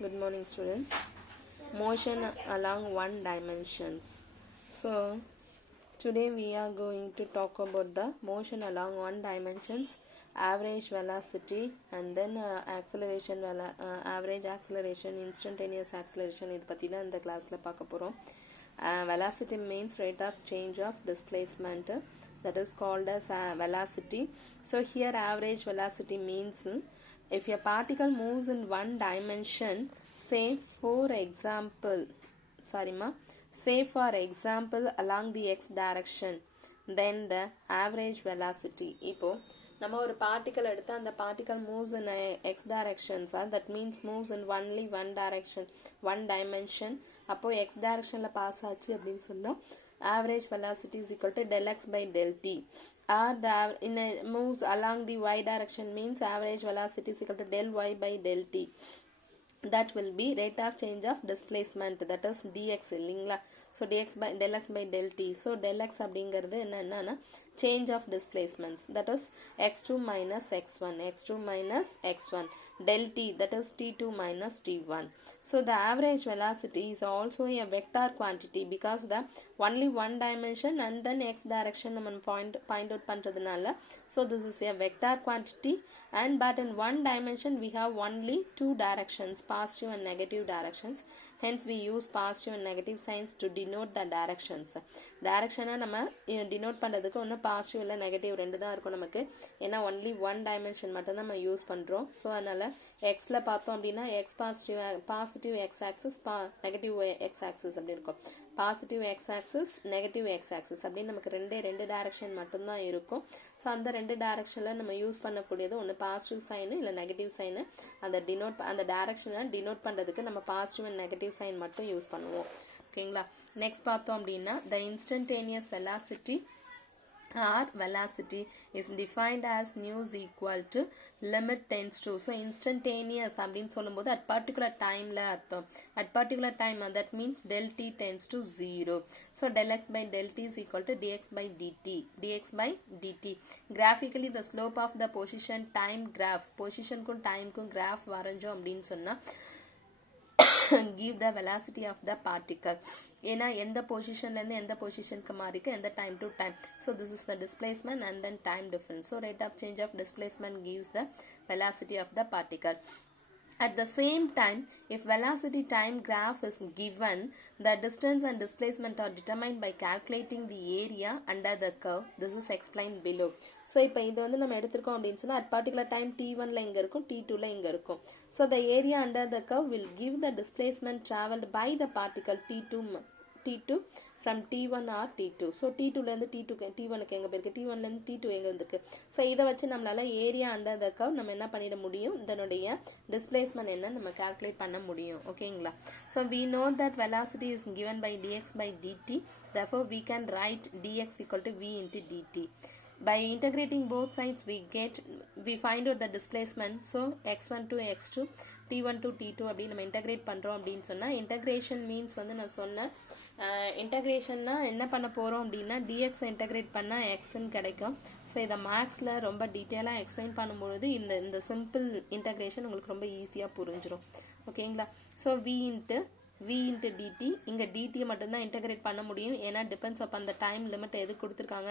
Good morning, students. Motion along one dimensions. So today we are going to talk about the motion along one dimensions, average velocity, and then average acceleration, instantaneous acceleration. இது பத்தி தான் இந்த கிளாஸ்ல பார்க்க போறோம். Velocity means rate of change of displacement, that is called as velocity. So here average velocity means if a particle moves in one dimension, say for example along the x direction, then the average velocity. இப்போ நம்ம ஒரு particle எடுத்து அந்த particle moves in x directions, that means moves in only one direction, one dimension. அப்போ x directionல pass ஆச்சு அப்படின்னு சொன்னா average velocity is equal to del x by del t. Or moves along the y direction means average velocity is equal to del y by del t. That will be rate of change of displacement, that is dx இல்லைங்களா. So dx by del x by del t. So del x அப்படிங்கிறது என்னன்னா change of displacements, that is x2 minus x1, x2 minus x1, del t, that is t2 minus t1. So the average velocity is also a vector quantity because the only one dimension and then x direction நம்ம point out பண்றதுனால, so this is a vector quantity, and but in one dimension we have only two directions, positive and negative directions. Hence we use positive and negative signs to denote the directions. Direction நம்ம denote பண்றதுக்கு ஒன்னு positive இல்ல negative ரெண்டு தான் இருக்கும் நமக்கு, ஏன்னா only one dimension மட்டும் தான் நம்ம யூஸ் பண்றோம். ஸோ அதனால எக்ஸ்ல பார்த்தோம் அப்படின்னா X positive X axis, negative X axis அப்படி இருக்கும். Positive X axis, negative X axis அப்படின்னு நமக்கு ரெண்டு டைரக்ஷன் மட்டும்தான் இருக்கும். ஸோ அந்த ரெண்டு டைரக்ஷன்ல நம்ம யூஸ் பண்ணக்கூடியது ஒன்று பாசிட்டிவ் சைனு இல்லை நெகட்டிவ் சைனு. அந்த டைரக்ஷனை டினோட் பண்றதுக்கு நம்ம பாசிட்டிவ் அண்ட் நெகட்டிவ் சைன் மட்டும் யூஸ் பண்ணுவோம். ஓகேங்களா. நெக்ஸ்ட் பார்த்தோம் அப்படின்னா the instantaneous velocity or velocity is defined as nu is equal to limit tends to. So instantaneous அப்படின்னு சொல்லும்போது at particular timeல அர்த்தம். At particular time, that means del t tends to 0. So del x by del t is equal to dx by dt. dx by dt. Graphically the slope of the position time graph, positionக்கும் timeக்கும் graph வரைஞ்சோம் அப்படின்னு சொன்னா give the velocity of the particle. ஏன்னா எந்த பொசிஷன்ல இருந்து எந்த பொசிஷனுக்கு மாறிக்கு எந்த time to time. So this is the displacement and then time difference. So rate of change of displacement gives the velocity of the particle. At the same time, if velocity time graph is given, the distance and displacement are determined by calculating the area under the curve. This is explained below. So இப்போ இது வந்து நம்ம எடுத்துருக்கோம் அப்படின்னு சொன்னா at particular time t1ல இங்க இருக்கும், t2ல இங்க இருக்கும். So the area under the curve will give the displacement traveled by the particle t2 from t1 or t2. So t2ல இருந்து t1க்கு எங்க போயிருக்கு, t1ல இருந்து t2 எங்க வந்திருக்கு. So இதை வச்சு நம்மளால ஏரியா அண்டர் த கர்வ் நம்ம என்ன பண்ணிட முடியும், இதனுடைய டிஸ்பிளேஸ்மென்ட் என்ன நம்ம கால்குலேட் பண்ண முடியும். ஓகேங்களா. So we know that velocity is given by dx by dt. Therefore we can write dx equal to v into dt. By integrating both sides we find out the displacement. So x1 to x2, t1 to t2 அப்படி நம்ம integrate பண்றோம் அப்படின்னு சொன்னா, integration means வந்து நான் சொன்னேன் இன்டகிரேஷன்னா என்ன பண்ண போறோம் அப்படின்னா dx இன்டகிரேட் பண்ணா xன்னு கிடைக்கும். ஸோ இதை மேக்ஸ்ல ரொம்ப டீட்டெயிலாக எக்ஸ்பிளைன் பண்ணும்பொழுது இந்த சிம்பிள் இன்டகிரேஷன் உங்களுக்கு ரொம்ப ஈஸியாக புரிஞ்சிடும். ஓகேங்களா. ஸோ v into dt, இங்க dt மட்டும்தான் இன்டகிரேட் பண்ண முடியும், ஏன்னா டிபெண்ட்ஸ் அப் அந்த டைம் லிமிட் எதுக்கு கொடுத்துருக்காங்க,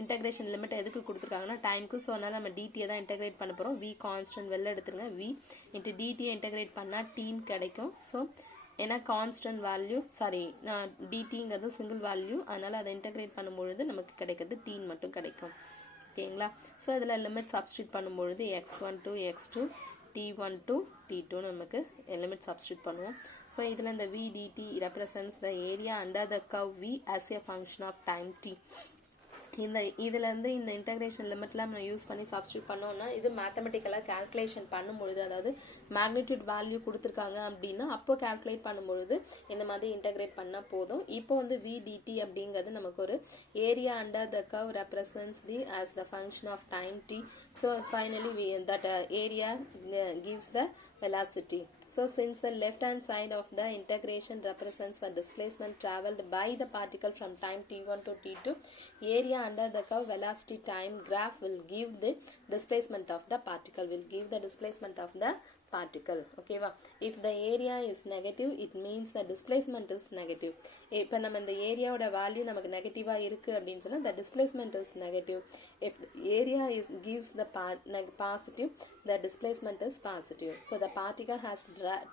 இன்டகிரேஷன் லிமிட் எதுக்கு கொடுத்துருக்காங்கன்னா டைமுக்கு. ஸோ அதனால நம்ம dt தான் இன்டகிரேட் பண்ண போறோம். v கான்ஸ்டன்ட் வெளில எடுத்துருங்க, v into dt இன்டகிரேட் பண்ணா t கிடைக்கும். ஸோ ஏன்னா கான்ஸ்டன்ட் வேல்யூ dtங்கிறது சிங்கிள் வேல்யூ, அதனால அதை இன்டகிரேட் பண்ணும்பொழுது நமக்கு கிடைக்கிறது t மட்டும் கிடைக்கும். ஓகேங்களா. ஸோ இதில் லிமிட் சப்ஸ்டியூட் பண்ணும்பொழுது x1 to x2, t1 to t2 நமக்கு லிமிட் சப்ஸ்டியூட் பண்ணுவோம். ஸோ இதில் இந்த v dt represents the area under the curve v as a function of time t. இதுல இருந்து இந்த இன்டகிரேஷன் லிமிட்ல நம்ம யூஸ் பண்ணி சப்ஸ்டியூட் பண்ணோம்னா இது மேத்தமெட்டிக்கலா கால்குலேஷன் பண்ணும்பொழுது, அதாவது மேக்னிடியூட் வேல்யூ கொடுத்துருக்காங்க அப்படின்னா அப்போ கால்குலேட் பண்ணும்பொழுது இந்த மாதிரி இன்டகிரேட் பண்ணா போதும். இப்போ வந்து v dt அப்படிங்கிறது நமக்கு ஒரு area under the curve represents as the function of time t. So finally that area gives the velocity. So since the left hand side of the integration represents the displacement traveled by the particle from time t1 to t2, area under the curve velocity time graph will give the displacement of the particle, particle. Okay va? If the area is negative, it means the displacement is negative. இப்போ நம்ம இந்த ஏரியாவோட value நமக்கு நெகட்டிவா இருக்கு அப்படின்னு சொன்னா the displacement is negative. If the area is gives the positive, the displacement is positive. So the particle has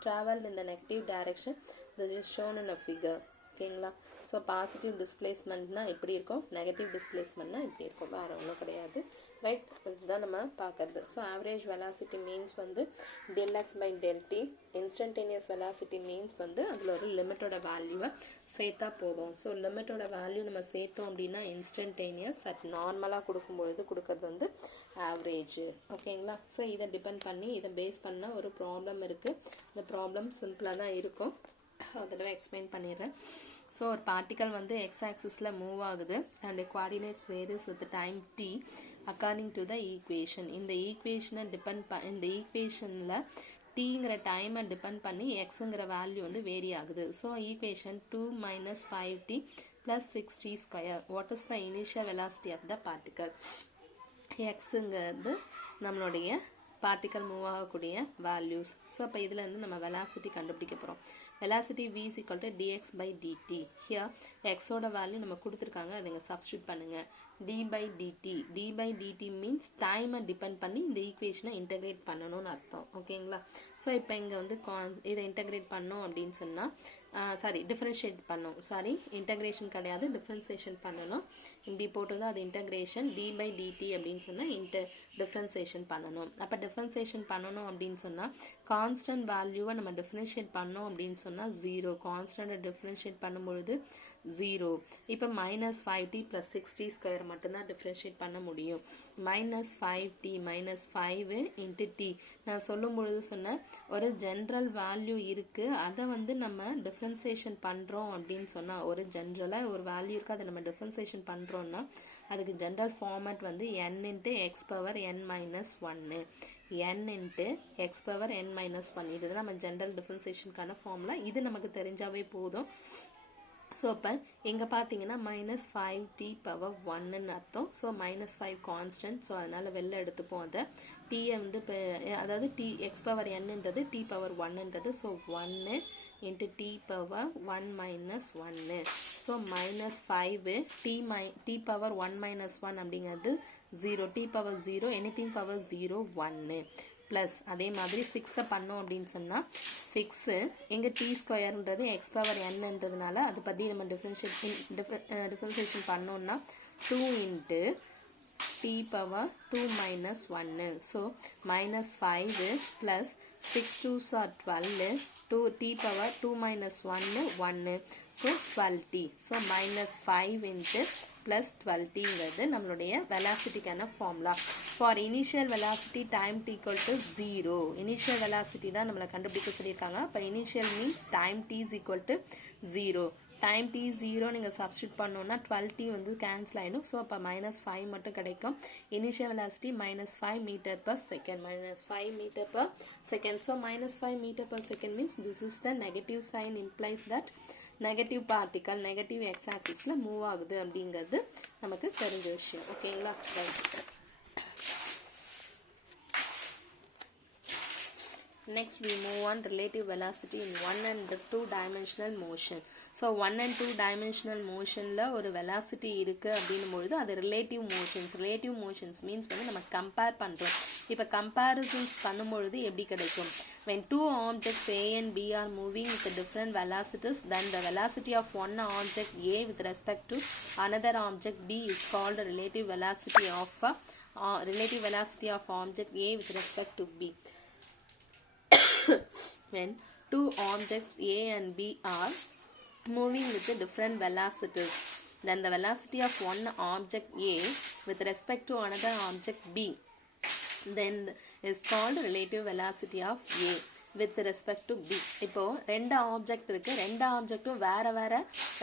traveled in the negative direction. This is shown in a figure. ஓகேங்களா? So positive டிஸ்பிளேஸ்மெண்ட்னா எப்படி இருக்கும், negative டிஸ்பிளேஸ்மெண்ட்னா இப்படி இருக்கும், வேறு ஒன்றும் கிடையாது. Right, இதுதான் நம்ம பார்க்குறது. ஸோ ஆவரேஜ் வெலாசிட்டி மீன்ஸ் வந்து ΔX/ΔT. இன்ஸ்டன்டேனியஸ் வெலாசிட்டி மீன்ஸ் வந்து அதில் ஒரு லிமிட்டோட வேல்யூவை சேர்த்தா போதும். ஸோ லிமிட்டோட வேல்யூ நம்ம சேர்த்தோம் அப்படின்னா இன்ஸ்டன்டேனியஸ், அட் நார்மலாக கொடுக்கும்பொழுது கொடுக்கறது வந்து ஆவரேஜ். ஓகேங்களா? ஸோ இதை டிபெண்ட் பண்ணி இதை பேஸ் பண்ண ஒரு ப்ராப்ளம் இருக்குது. இந்த ப்ராப்ளம் சிம்பிளாக தான் இருக்கும், அதில் எக்ஸ்பிளைன் பண்ணிடுறேன். ஸோ ஒரு பார்ட்டிக்கல் வந்து எக்ஸ் ஆக்சிஸில் மூவ் ஆகுது and coordinates varies with time t according to the equation. இந்த ஈக்குவேஷனை இந்த ஈக்குவேஷனில் டீங்கிற டைமை டிபெண்ட் பண்ணி எக்ஸுங்கிற வேல்யூ வந்து வேரி ஆகுது. So equation 2 - 5t + 6t². What is the initial velocity of the particle? எக்ஸுங்கிறது நம்மளுடைய பார்ட்டிக்கல் மூவ் ஆகக்கூடிய வேல்யூஸ். ஸோ அப்போ இதில் இருந்து நம்ம வெலாசிட்டி கண்டுபிடிக்க போகிறோம். velocity v is equal to dx/dt. here x ஓட வேல்யூ நம்ம கொடுத்துருக்காங்க, அதை இங்கே சப்ஸ்டியூட் பண்ணுங்க. d/dt மீன்ஸ் டைமை டிபெண்ட் பண்ணி இந்த ஈக்குவேஷனை இன்டகிரேட் பண்ணணும்னு அர்த்தம். ஓகேங்களா? ஸோ இப்போ இங்கே வந்து இதை இன்டகிரேட் பண்ணோம் அப்படின்னு சொன்னால் டிஃபரன்ஷியேட் பண்ணோம், இன்டகிரேஷன் கிடையாது, டிஃபரன்சியேஷன் பண்ணணும். இப்படி போட்டது அது இன்டகிரேஷன். d/dt அப்படின்னு சொன்னால் டிஃபரன்சியேஷன் பண்ணணும். அப்போ டிஃபரன்சியேஷன் பண்ணணும் அப்படின்னு சொன்னால் கான்ஸ்டன்ட் வேல்யூவை நம்ம டிஃபரன்ஷியேட் பண்ணோம் அப்படின்னு சொன்னால் 0. கான்ஸ்டன்ட்டை டிஃபரன்ஷியேட் பண்ணும்பொழுது 0. இப்போ -5t + 6t² மட்டும்தான் டிஃபரன்ஷியேட் பண்ண முடியும். -5t -5 × t நான் சொல்லும் பொழுது சொன்ன ஒரு ஜென்ரல் வேல்யூ இருக்குது, அதை வந்து நம்ம டிஃபரன்சியேஷன் பண்ணுறோம் அப்படின்னு சொன்னால் ஒரு ஜென்ரலாக ஒரு வேல்யூ இருக்குது, அதை நம்ம டிஃபரன்சியேஷன் பண்ணுறோன்னா அதுக்கு ஜென்ரல் ஃபார்மேட் வந்து n × x⁻n - 1 n × x⁻n - 1. இதுதான் நம்ம ஜென்ரல் டிஃபரன்சியேஷனுக்கான ஃபார்முலா. இது நமக்கு தெரிஞ்சாவே போதும். ஸோ இப்போ இங்கே பார்த்தீங்கன்னா -5t⁻1ன்னு அர்த்தம். ஸோ -5 கான்ஸ்டன்ட், ஸோ அதனால் வெளில எடுத்துப்போம் அதை. டீயை வந்து இப்போ அதாவது x⁻nன்றது t⁻1ன்றது. So 1 × t⁻1 - 1. ஸோ -5 t⁻1 - 1 அப்படிங்கிறது 0. t⁻0 எனிதிங் பவர் 0 1 ப்ளஸ் அதே மாதிரி 6 பண்ணோம் அப்படின்னு சொன்னால் 6 எங்கே t²ன்றது x⁻nன்றதுனால அதை பற்றி நம்ம டிஃபரன்ஷியேஷன் பண்ணோம்னா 2 × t⁻2 - 1. So -5 + 6 2s are 12, 2t⁻2 - 1 1. So 12t. So -5 × +12ங்கிறது நம்மளுடைய வெலாசிட்டிக்கான formula. For initial velocity time t = 0. Initial velocity தான் நம்மளை கண்டுபிடிக்க சொல்லியிருக்காங்க. இப்போ initial means time t = 0. Time t 0 நீங்கள் சப்ஸ்டியூட் பண்ணோன்னா 12t வந்து கேன்சல் ஆகிடும். ஸோ அப்போ -5 மட்டும் கிடைக்கும். Initial velocity -5 m/s -5 m/s. So -5 m/s means this is the negative sign implies that negative particle negative X ஆக்சிஸில் மூவ் ஆகுது அப்படிங்கிறது நமக்கு தெரிஞ்ச விஷயம். ஓகேங்களா? Right. Next we move on relative velocity in 1 and 2 dimensional motion. So 1 and 2 dimensional motionல ஒரு velocity இருக்கு அப்படின்னும் பொழுது அது relative motions means வந்து நம்ம compare பண்றோம். இப்போ comparisons பண்ணும் பொழுது எப்படி கிடைக்கும்? When two objects A and B are moving with different velocities, then the velocity of one object A with respect to another object B is called relative velocity of object A with respect to B. When two objects A and B are moving with different velocities, then the velocity of one object A with respect to another object B then is called relative velocity of A with respect to B. இப்போ ரெண்டு object இருக்கு, ரெண்டு ஆப்ஜெக்ட்டும் வேற வேற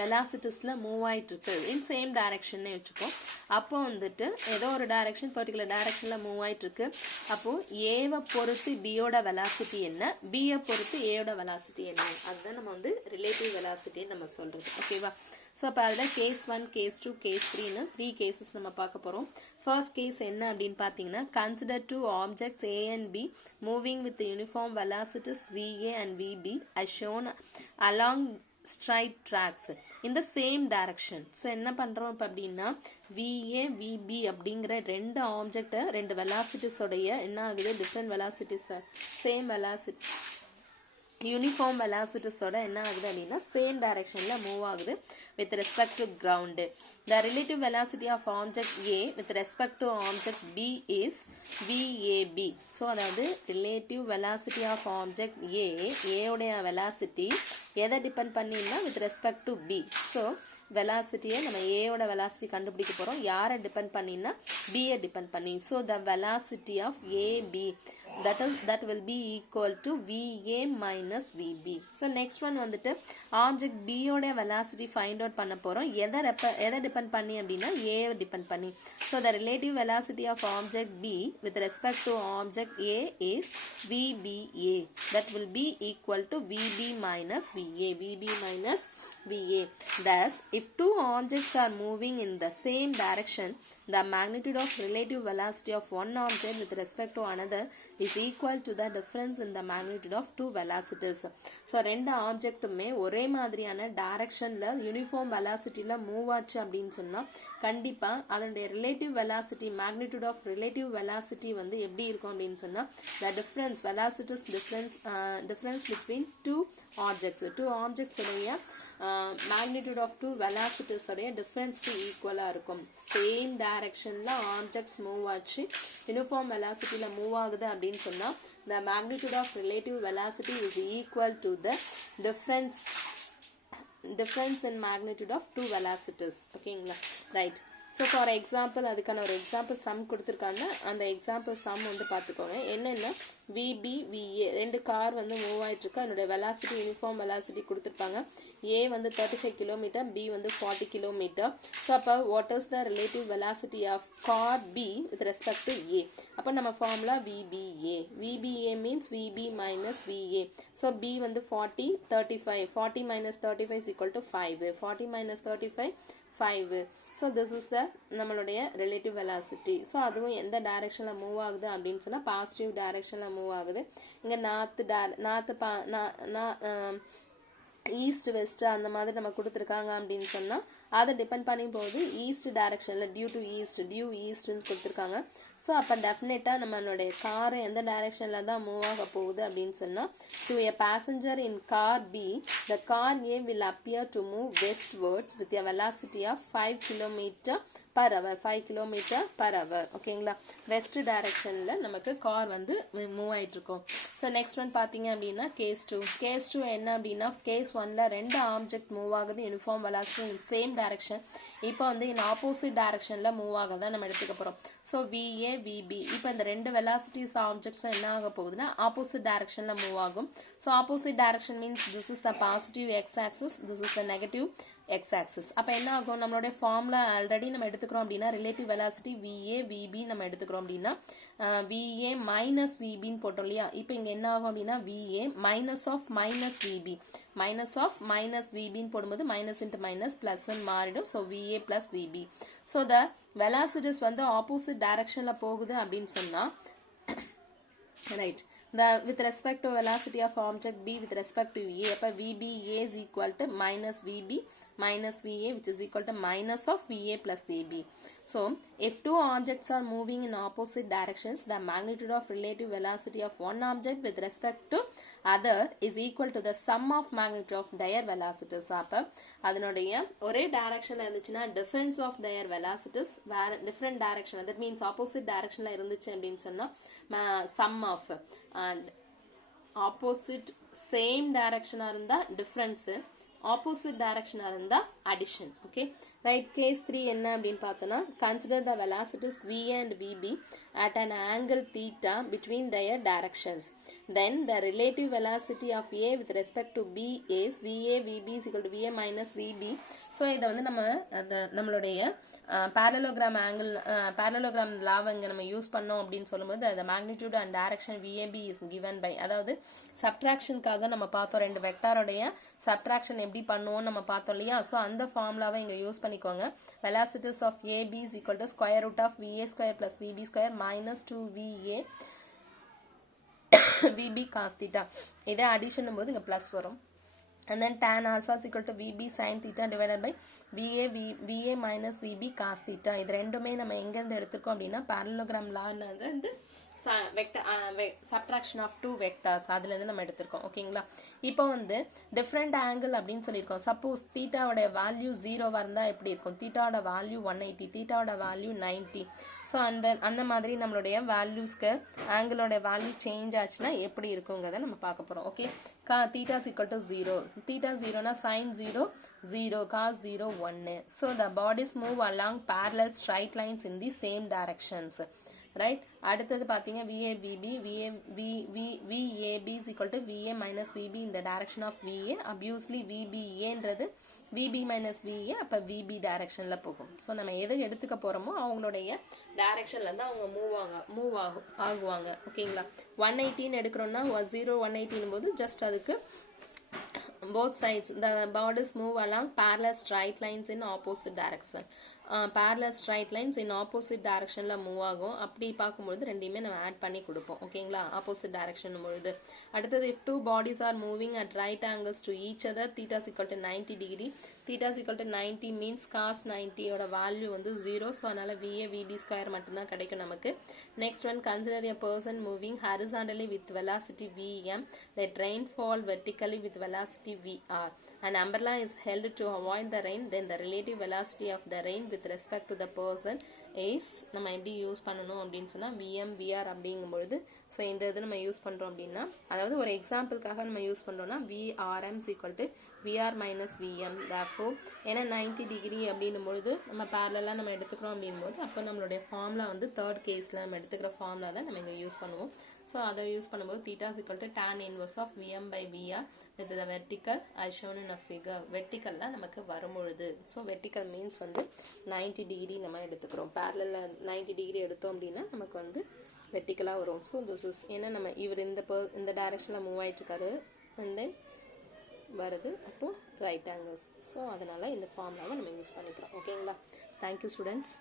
வெலாசிட்டிஸ்ல move ஆயிட்டு இருக்கு. In same direction வச்சுப்போம். அப்போ வந்துட்டு ஏதோ ஒரு டைரக்ஷன் பர்டிகுலர் டைரக்ஷனில் மூவ் ஆகிட்டு இருக்கு. அப்போது ஏவை பொறுத்து பியோட வெலாசிட்டி என்ன, பியை பொறுத்து ஏயோட வெலாசிட்டி என்ன, அதுதான் நம்ம வந்து ரிலேட்டிவ் வெலாசிட்டின்னு நம்ம சொல்கிறது. ஓகேவா? ஸோ அப்போ அதில் கேஸ் 1, கேஸ் 2, கேஸ் 3ன்னு 3 கேசஸ் நம்ம பார்க்க போகிறோம். ஃபர்ஸ்ட் கேஸ் என்ன அப்படின்னு பார்த்தீங்கன்னா, consider 2 objects A and B moving with uniform velocities VA and VB as shown along straight tracks in the same direction. So என்ன பண்ணுறோம் இப்போ அப்படின்னா, VA VB அப்படிங்கிற ரெண்டு ஆப்ஜெக்டை ரெண்டு வெலாசிட்டிஸோடைய என்ன ஆகுது, different velocities same velocity uniform வெலாசிட்டிஸோட என்ன ஆகுது அப்படின்னா சேம் டைரக்ஷனில் மூவ் ஆகுது with respect to ground. The relative velocity of object A with respect to object B is VAB. So அதாவது ரிலேட்டிவ் வெலாசிட்டி ஆஃப் ஆப்ஜெக்ட் ஏயோடைய வெலாசிட்டி எதை டிபெண்ட் பண்ணினா with respect to B. So வெலாசிட்டியை நம்ம ஏயோட velocity கண்டுபிடிக்க போகிறோம். யாரை டிபெண்ட் பண்ணினா பியை டிபெண்ட் பண்ணி. So the velocity of AB that will be equal to VA minus VB. So next one வந்துட்டு ஆப்ஜெக்ட் பியோட வெலாசிட்டி ஃபைண்ட் அவுட் பண்ண போகிறோம். எதை டிபெண்ட் பண்ணி அப்படின்னா ஏவை டிபெண்ட் பண்ணி. So the relative velocity of object B with respect to object A is VBA. that will be equal to VB minus VA. VB minus VA. Thus, if two objects are moving in the same direction, the magnitude of relative velocity of one object with respect to another is equal to the difference in the magnitude of two velocities. So ரெண்டு ஆப்ஜெக்ட்டுமே ஒரே மாதிரியான டைரக்ஷனில் uniform வெலாசிட்டியில் move ஆச்சு அப்படின்னு சொன்னால் கண்டிப்பாக அதனுடைய relative velocity magnitude of relative velocity வந்து எப்படி இருக்கும் அப்படின்னு சொன்னால் the difference velocities difference between two objects உடைய magnitude of two velocities உடைய டிஃப்ரென்ஸ்க்கு ஈக்குவலாக இருக்கும். சேம் டைரக்ஷனில் ஆப்ஜெக்ட்ஸ் மூவ் ஆச்சு யூனிஃபார்ம் வெலாசிட்டியில் மூவ் ஆகுது அப்படின்னு சொன்னால் the magnitude of relative velocity is equal to the difference in magnitude of two velocities. ஓகேங்களா? ரைட். ஸோ ஃபார் எக்ஸாம்பிள் அதுக்கான ஒரு எக்ஸாம்பிள் சம் கொடுத்துருக்காங்க. அந்த எக்ஸாம்பிள் சம் வந்து பார்த்துக்கோங்க. என்னென்னா VB VA ரெண்டு கார் வந்து மூவ் ஆகிட்டுருக்கு. அதனுடைய வெலாசிட்டி யூனிஃபார்ம் வெலாசிட்டி கொடுத்துருப்பாங்க. ஏ வந்து 35 கிலோமீட்டர், பி வந்து 40 கிலோமீட்டர். ஸோ அப்போ what is the relative velocity of car B with respect to A? அப்போ நம்ம formula VBA means VB minus VA. So B வந்து 40, 35. 40 minus 35 is equal to 5. 40 minus 35 5. So this is the நம்மளுடைய relative velocity. So அதுவும் எந்த டைரக்ஷனில் move ஆகுது அப்படின்னு சொன்னால் பாசிட்டிவ் டைரக்ஷனில் மூவ் ஆகுது. இங்கே ஈஸ்ட் வெஸ்ட் அந்த மாதிரி நம்ம கொடுத்துருக்காங்க அப்படின்னு சொன்னால் அதை டிபெண்ட் பண்ணி போகுது ஈஸ்ட் டைரக்ஷனில் டியூ ஈஸ்ட்னு கொடுத்துருக்காங்க. ஸோ அப்போ டெஃபினட்டாக நம்மளுடைய கார் எந்த டைரக்ஷனில் தான் மூவ் ஆக போகுது அப்படின்னு சொன்னால் to a passenger in car B the car A will appear to move westwards with a velocity of 5 kilometre per hour. 5 kilometer per hour. ஓகேங்களா? வெஸ்ட் டைரக்ஷனில் நமக்கு கார் வந்து மூவ் ஆகிட்டு இருக்கும். ஸோ நெக்ஸ்ட் ஒன் பார்த்தீங்க அப்படின்னா கேஸ் 2 என்ன அப்படின்னா கேஸ் 1ல ரெண்டு ஆப்ஜெக்ட் மூவ் ஆகுது uniform velocity in same direction. இப்போ வந்து இன் ஆப்போசிட் டைரக்ஷனில் மூவ் ஆகுதான் நம்ம எடுத்துக்க போகிறோம். ஸோ VA VB இப்போ இந்த ரெண்டு வெலாசிட்டிஸ் ஆப்ஜெக்ட்ஸும் என்ன ஆக போகுதுன்னா ஆப்போசிட் டைரக்ஷனில் மூவ் ஆகும். So opposite direction means this is the positive X axis, this is the negative X axis. அப்போ என்ன ஆகும், நம்மளுடைய ஃபார்முலா ஆல்ரெடி நம்ம எடுத்துக்கிறோம் அப்படின்னா ரிலேட்டிவ் வெலாசிட்டி VA VB நம்ம எடுத்துக்கிறோம் அப்படின்னா VA மைனஸ் VBன்னு போட்டோம் இல்லையா? இப்போ இங்கே என்ன ஆகும் அப்படின்னா VA மைனஸ் ஆஃப் மைனஸ் VBன்னு போடும்போது மைனஸ் இன்ட்டு மைனஸ் ப்ளஸ்ன்னு மாறிடும். So VA plus VB. So the velocities வந்து ஆப்போசிட் டைரக்ஷனில் போகுது அப்படின்னு சொன்னால் right with respect to velocity of object B with respect to A, அப்போ VBA is equal to minus VB minus VA which is equal to minus of VA plus VB. So if two objects are moving in opposite directions, the magnitude of relative velocity of one object with respect to other is equal to the sum of magnitude of their velocities. அப்போ அதனுடைய ஒரே டைரக்ஷனில் இருந்துச்சுன்னா difference of their velocities வேற different direction, that means opposite directionல இருந்துச்சு அப்படின்னு சொன்னால் sum of and opposite same direction இருந்தால் difference, ஆப்போசிட் டைரக்ஷனாக இருந்தால் அடிஷன். Okay right. கேஸ் 3 என்ன அப்படின்னு பார்த்தோன்னா, consider the velocities VA and VB at an angle theta between their directions. Then the relative velocity of A with respect to B is VA VB is equal to VA minus VB. So இதை வந்து நம்மளுடைய parallelogram angle parallelogram லாவை இங்கே நம்ம use பண்ணோம் அப்படின்னு சொல்லும்போது the magnitude and direction VAB is given by, அதாவது சப்ட்ராக்ஷனுக்காக நம்ம பார்த்தோம், ரெண்டு வெக்டாரோடைய சப்ட்ராக்ஷன் எப்படி பண்ணுவோம் நம்ம பார்த்தோம் இல்லையா. ஸோ அந்த ஃபார்முலாவை இங்கே யூஸ் பண்ணிக்கோங்க. velocities of AB is equal to square root of VA square plus VB square minus 2VA VB cos theta. இதே அடிஷன் போது இங்கே ப்ளஸ் வரும். And then tan alpha is equal to VB sin theta divided by VA minus VB cos theta. இது ரெண்டுமே நம்ம எங்கேருந்து எடுத்துருக்கோம் அப்படின்னா parallelogram law வந்து subtraction of two vectors அதுலேருந்து நம்ம எடுத்திருக்கோம். ஓகேங்களா. இப்போ வந்து டிஃப்ரெண்ட் ஆங்கிள் அப்படின்னு சொல்லியிருக்கோம். சப்போஸ் தீட்டாவோட வேல்யூ 0 இருந்தால் எப்படி இருக்கும், தீட்டாவோட வேல்யூ 180, தீட்டாவோட வேல்யூ 90. ஸோ அந்த மாதிரி நம்மளுடைய வேல்யூஸ்க்கு ஆங்கிளோட வேல்யூ சேஞ்ச் ஆச்சுன்னா எப்படி இருக்குங்கிறத நம்ம பார்க்க போகிறோம். Okay theta is equal to 0, theta 0னா sin 0 0, cos 0 1. So the bodies move along parallel straight lines in the same directions. Right. அடுத்தது பார்த்தீங்க VAB is equal to VA minus VB in the direction of VA. Obviously VBAன்றது VB minus VA அப்போ VB டைரக்ஷனில் போகும். So நம்ம எதை எடுத்துக்க போகிறோமோ அவங்களுடைய டைரக்ஷன்லேருந்து அவங்க மூவ் ஆகுவாங்க. ஓகேங்களா. 180 எடுக்கிறோன்னா 0 180 போது ஜஸ்ட் அதுக்கு both sides the bodies move along parallel straight lines in opposite direction. parallel straight lines in opposite directionல மூவ் ஆகும். அப்படி பார்க்கும்பொழுது ரெண்டையுமே நம்ம ஆட் பண்ணி கொடுப்போம். ஓகேங்களா. ஆப்போசிட் டைரக்ஷன் பொழுது அடுத்தது if two bodies are moving at right angles to each other theta is equal to 90 degree. theta is equal to 90 means cos 90 ஓட வேல்யூ வந்து 0. ஸோ அதனால VA VB ஸ்கொயர் மட்டும்தான் கிடைக்கும் நமக்கு. Next one consider a person moving horizontally with velocity VM. let rain fall vertically with velocity VR. An umbrella is held to avoid the rain. Then the relative velocity of the rain with respect to the person is, நம்ம எப்படி use பண்ணணும் அப்படின்னு சொன்னால் VM VR அப்படிங்கும்பொழுது so இந்த இது நம்ம use பண்ணுறோம் அப்படின்னா, அதாவது ஒரு எக்ஸாம்பிளுக்காக நம்ம யூஸ் பண்ணுறோம்னா VRM is equal to VR minus VM. therefore ஏன்னா 90 டிகிரி அப்படின்னும் பொழுது நம்ம பேரலாக நம்ம எடுத்துக்கிறோம் அப்படின் போது அப்போ நம்மளுடைய ஃபார்முலா வந்து தேர்ட் கேஸில் நம்ம எடுத்துக்கிற ஃபார்முலா தான் நம்ம இங்கே யூஸ் பண்ணுவோம். ஸோ அதை யூஸ் பண்ணும்போது theta is equal to tan inverse of VM by VR with the vertical as shown in a figure. Vertical தான் நமக்கு வரும்பொழுது, ஸோ வெர்டிக்கல் மீன்ஸ் வந்து 90 டிகிரி நம்ம எடுத்துக்கிறோம். பேரலில் 90 டிகிரி எடுத்தோம் அப்படின்னா நமக்கு வந்து வெர்டிக்கலாக வரும். ஸோ திஸ் இஸ் ஏன்னா நம்ம இவர் இந்த டைரக்ஷனில் மூவ் ஆகிட்டுருக்காரு அண்ட் தென் வருது அப்போது ரைட் ஆங்கிள்ஸ். ஸோ அதனால் இந்த ஃபார்முலாவை நம்ம யூஸ் பண்ணிக்கிறோம். ஓகேங்களா. Thank you students.